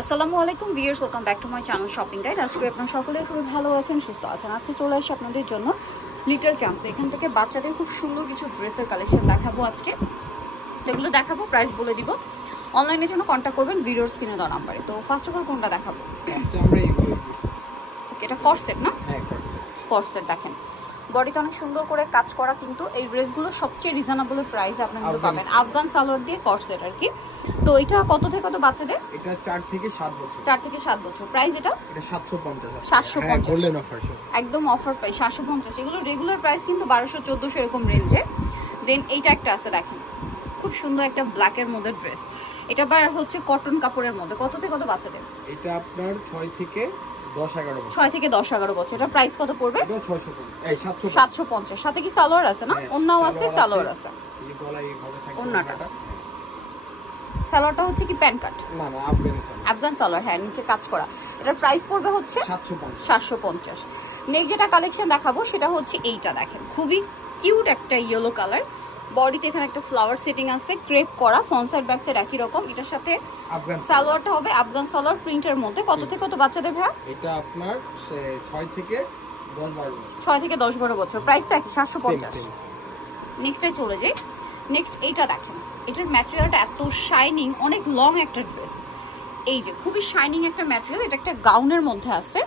আসসালামু আলাইকুম viewers, welcome back to my channel shopping guide. আজকে আপনারা সকলেই খুবই ভালো আছেন, সুস্থ আছেন। আজকে চলে আসি আপনাদের জন্য লিটল চ্যাম্পস। এখান থেকে বাচ্চাদের খুব সুন্দর কিছু ড্রেসের কালেকশন দেখাবো আজকে। তো এগুলো দেখাবো, প্রাইস বলে দিব। অনলাইনের জন্য কন্ট্যাক্ট করবেন ভিডিওর স্ক্রিনে দেওয়া নাম্বারে। তো ফার্স্ট অফ অল কোনটা দেখাবো? এটা কর্সেট না? হ্যাঁ, কর্সেট। দেখেন বডিতে অনেক সুন্দর করে কাজ করা, কিন্তু এই ড্রেসগুলো সবচেয়ে রিজনেবল প্রাইসে আপনারা কিন্তু পাবেন। আফগান সালোয়ার দিয়ে কর্সেট আর কি। তো এটা কত থেকে কত বাচ্চাদের? এটা 4 থেকে 7 বছর। 4 থেকে 7 বছর। প্রাইস এটা 750 আছে। 750 গোল্ডেন অফার, একদম অফার প্রাইস 750। এগুলো রেগুলার প্রাইস কিন্তু 1200-1400 এরকম রেঞ্জে। দেন এইটা একটা আছে, দেখেন খুব সুন্দর একটা ব্ল্যাকের মধ্যে ড্রেস। এটা আবার হচ্ছে কটন কাপড়ের মধ্যে। কত থেকে কত বাচ্চাদের? এটা আপনার 6 থেকে 10-11 বছর। 6 থেকে 10-11 বছর। এটা প্রাইস কত পড়বে? এটা 650। 750। সাথে কি সালোয়ার আছে না? ওন্নাও আছে, সালোয়ার আছে। এই গলায় এইভাবে থাকে ওন্নাটা। সালোয়ারটা হচ্ছে কি প্যান্ট কাট? না, আফগান সালোয়ার। হ্যাঁ, নিচে কাজ করা। এটার প্রাইস পড়বে হচ্ছে 750। নেক্সট যেটা কালেকশন দেখাবো সেটা হচ্ছে এইটা। দেখেন খুবই কিউট একটা ইয়েলো কালার। বডিতে এখানে একটা ফ্লাওয়ার সেটিং আছে, ক্রেপ করা, ফ্রন্ট সাইড ব্যাক সাইড একই রকম। এটার সাথে সালোয়ারটা হবে আফগান সালোয়ার প্রিন্টের মধ্যে। কত থেকে কত বাচ্চাদের ভাই? এটা আপনার 6 থেকে 10-12 বছর। 6 থেকে 10-12 বছর। প্রাইসটা কি? 750। নেক্সটে চলে যাই। নেক্সট এইটা দেখেন, এটার ম্যাটেরিয়ালটা এত শাইনিং, অনেক লং একটা ড্রেস। এই যে খুবই শাইনিং একটা ম্যাটেরিয়াল। এটা একটা গাউনের মধ্যে আছে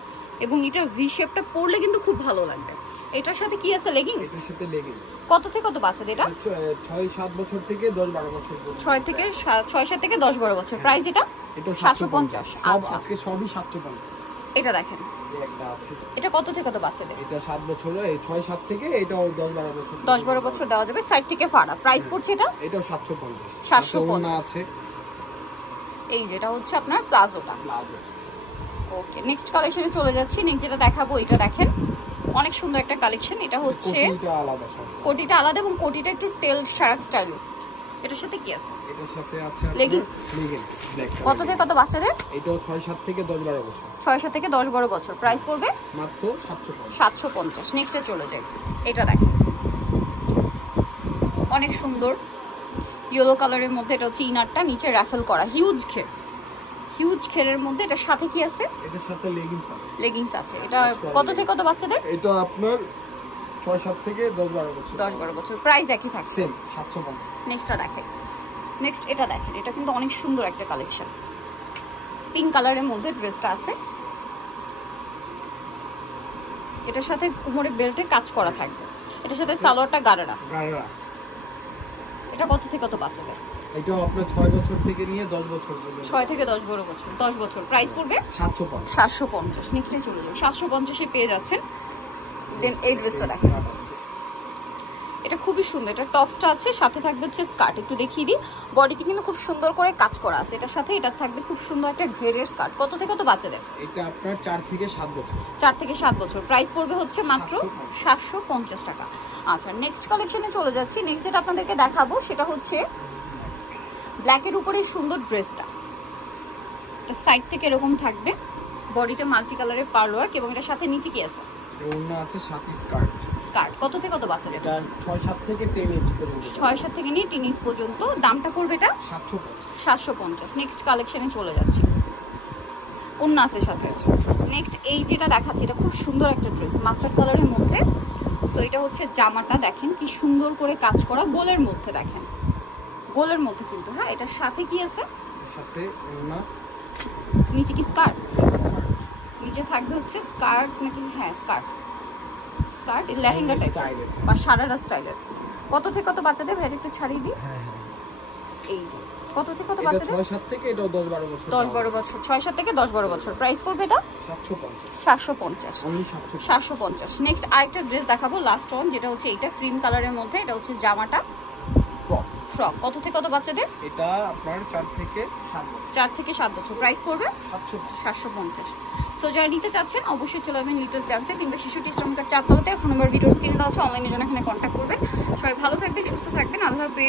এবং এটা ভি শেপটা পরলে কিন্তু খুব ভালো লাগবে। এটার সাথে কি আছে? লেগিংস। এটার সাথে লেগিংস। কত থেকে কত বাচ্চাদের এটা? 6-7 বছর থেকে 10-12 বছর। 6-7 থেকে 10-12 বছর। প্রাইস এটা 750। আচ্ছা, আজকে সবই 750। এটা দেখেন, একটা আছে। এটা কত থেকে কত বাচ্চাদের? এটা 7 বছর, এই 6-7 থেকে, এটাও 10-12 বছর। 10-12 বছর দেওয়া যাবে। সাইড থেকে ফাড়া। প্রাইস পড়ছে এটা? এটাও 750। 750 আছে। এই যেটা হচ্ছে আপনার প্লাজোটা। ওকে, নেক্সট কালেকশনে চলে যাচ্ছি। নেক্সট যেটা দেখাবো এটা দেখেন, অনেক সুন্দর একটা কালেকশন। এটা হচ্ছে কোটিটা আলাদা এবং কোটিটা একটু টেল শার্ক স্টাইল। এটার সাথে কি আছে? এটার সাথে আছে লেগিংস। কত থেকে কত বাচ্চাদের? এটাও 6-7 থেকে 10-12 বছর। 6-7 থেকে 10-12 বছর। প্রাইস পড়বে মাত্র 750। নেক্সটে চলে যাই। এটা দেখেন অনেক সুন্দর ইয়েলো কালারের মধ্যে। এটা হচ্ছে ইনারটা, নিচে রাফেল করা, হিউজ ঘেরের মধ্যে। এটার সাথে কি আছে? এটার সাথে লেগিংস আছে। এটা কত থেকে কত বাচ্চাদের? এটা আপনার 6-7 থেকে 10-12 বছর। 10-12 বছর। প্রাইস একই থাকছে, 750। নেক্সটটা দেখেন। নেক্সট এটা দেখেন, এটা কিন্তু অনেক সুন্দর একটা কালেকশন। পিঙ্ক কালারের মধ্যে ড্রেসটা আছে। এটার সাথে কোমরে বেল্টে কাজ করা থাকবে। এটার সাথে সালোয়ারটা গাড়া। এটা কত থেকে কত বাচ্চাদের? এটাও আপনার 6 বছর থেকে নিয়ে 10 বছর পর্যন্ত। 6 থেকে 10-12 বছর। 10 বছর। প্রাইস পড়বে 750। নেক্সটে চলে যাবে। 750 এ পেয়ে যাচ্ছেন। দেন এই ড্রেসটা দেখেন, এটা খুবই সুন্দর। এটা টপসটা আছে, সাথে থাকবে হচ্ছে স্কার্ট। একটু দেখিয়ে দিই, বডিতে কিন্তু খুব সুন্দর করে কাজ করা আছে। এটার সাথে এটা থাকবে খুব সুন্দর একটা ঘেরের স্কার্ট। কত থেকে কত বাচ্চাদের? এটা আপনার 4 থেকে 7 বছর। 4 থেকে 7 বছর। প্রাইস পড়বে হচ্ছে মাত্র 750 টাকা। আচ্ছা, নেক্সট কালেকশনে চলে যাচ্ছি। নেক্সট যেটা আপনাদেরকে দেখাবো সেটা হচ্ছে ব্ল্যাকের উপরে সুন্দর ড্রেসটা। এটা সাইড থেকে এরকম থাকবে, বডিতে মাল্টি কালারের পার্ল ওয়ার্ক এবং এটার সাথে নিচে কি আছে? ওড়না আছে, সাথে স্কার্ট। কত থেকে কত বাচ্চাদের? এটা 6-7 থেকে 10 ইঞ্চি পর্যন্ত। 6-7 থেকে নিয়ে 10 ইঞ্চি পর্যন্ত। দামটা পড়বে এটা 750। নেক্সট কালেকশনে চলে যাচ্ছি। ওড়না আছে সাথে। নেক্সট এই যেটা দেখাচ্ছি, এটা খুব সুন্দর একটা ড্রেস, মাস্টার্ড কালারের মধ্যে। সো এটা হচ্ছে জামাটা, দেখেন কি সুন্দর করে কাজ করা, গোলের মধ্যে। দেখেন গোলের মধ্যে কিন্তু। হ্যাঁ, এটার সাথে কি আছে? সাথে ওড়না, নিচে কি স্কার্ট? নিচে থাকবে হচ্ছে স্কার্ট নাকি? হ্যাঁ, স্কার্ট লেহেঙ্গা টাইপ বা সারারা স্টাইলের। কত থেকে কত বাচ্চাদের? ভাই একটু ছাড়িয়ে দিই। এই যে কত থেকে কত বাচ্চাদের? 6-7 থেকে, এটাও 10-12 বছর। 10-12 বছর। 6-7 থেকে 10-12 বছর। প্রাইস পড়বে এটা 750। নেক্সট আরেকটা ড্রেস দেখাবো, লাস্ট ওয়ান, যেটা হচ্ছে এইটা ক্রিম কালারের মধ্যে। এটা হচ্ছে জামাটা ফ্রক। কত থেকে কত বাচ্চাদের? এটা আপনার 4 থেকে 7 বছর। 4 থেকে 7 বছর। প্রাইস পড়বে 750। সো যারা নিতে চাচ্ছেন অবশ্যই চলে আসবেন লিটল চ্যাম্পসে, 365 স্টোর 4 তলাতে। ফোন নাম্বার ভিডিওর স্ক্রিনে দেওয়া আছে, অনলাইনে জন্য এখানে কন্ট্যাক্ট করবেন। সবাই ভালো থাকবেন, সুস্থ থাকবেন। আল্লাহ হাফেজ।